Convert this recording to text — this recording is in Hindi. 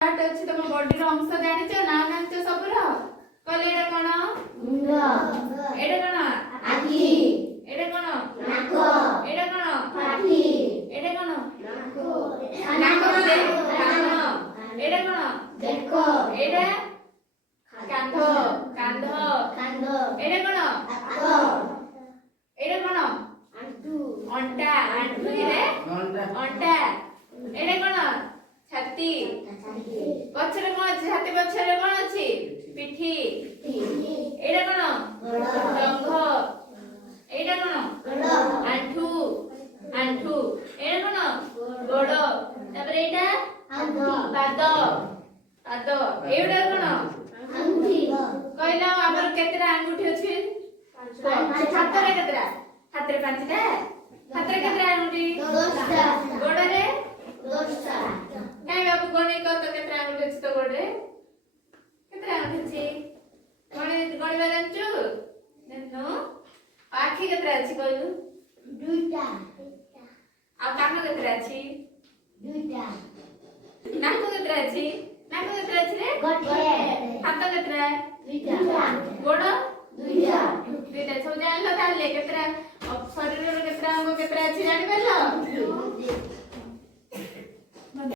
पार्ट अछि तम बॉडी रो अंश जानि छ नाम जानि छ सबुर कहले एडा कोन मुंड एडा कोन आखी एडा कोन नाक एडा कोन पाठी एडा कोन नाक बोले कान एडा कोन देखो एडा कांध कांध कांध एडा कोन हाथ एडा कोन आंटू अंटा आंटू रे अंटा एडा कोन छाती पछरे कोन अछि छाती पछरे कोन अछि पिठी एडा कोन जंघ एडा कोन आंठू आंठू एडा कोन गोड़ तापर एडा पाद पाद एडा कोन अंगुठी कहला हमर केतरा अंगुठी अछि हातरे केतरा हातरे पांचटा हातरे केतरा अंगुठी 10टा गोड़रे 10टा काय बाबू गणे कत केतरा अंगुठी अछि तो गोड़रे केतरा अंगुठी अछि गणे जानछु ननो आखी केतरा अछि कहलु 2टा आ कान केतरा अछि 2टा नाक केतरा अछि नाक केतरा अछि रे गोटे हाथ केतरा 2टा गोड़ 2टा 2टा सब जानलो ताले केतरा शरीर रो केतरा अंग केतरा अछि जानि परलो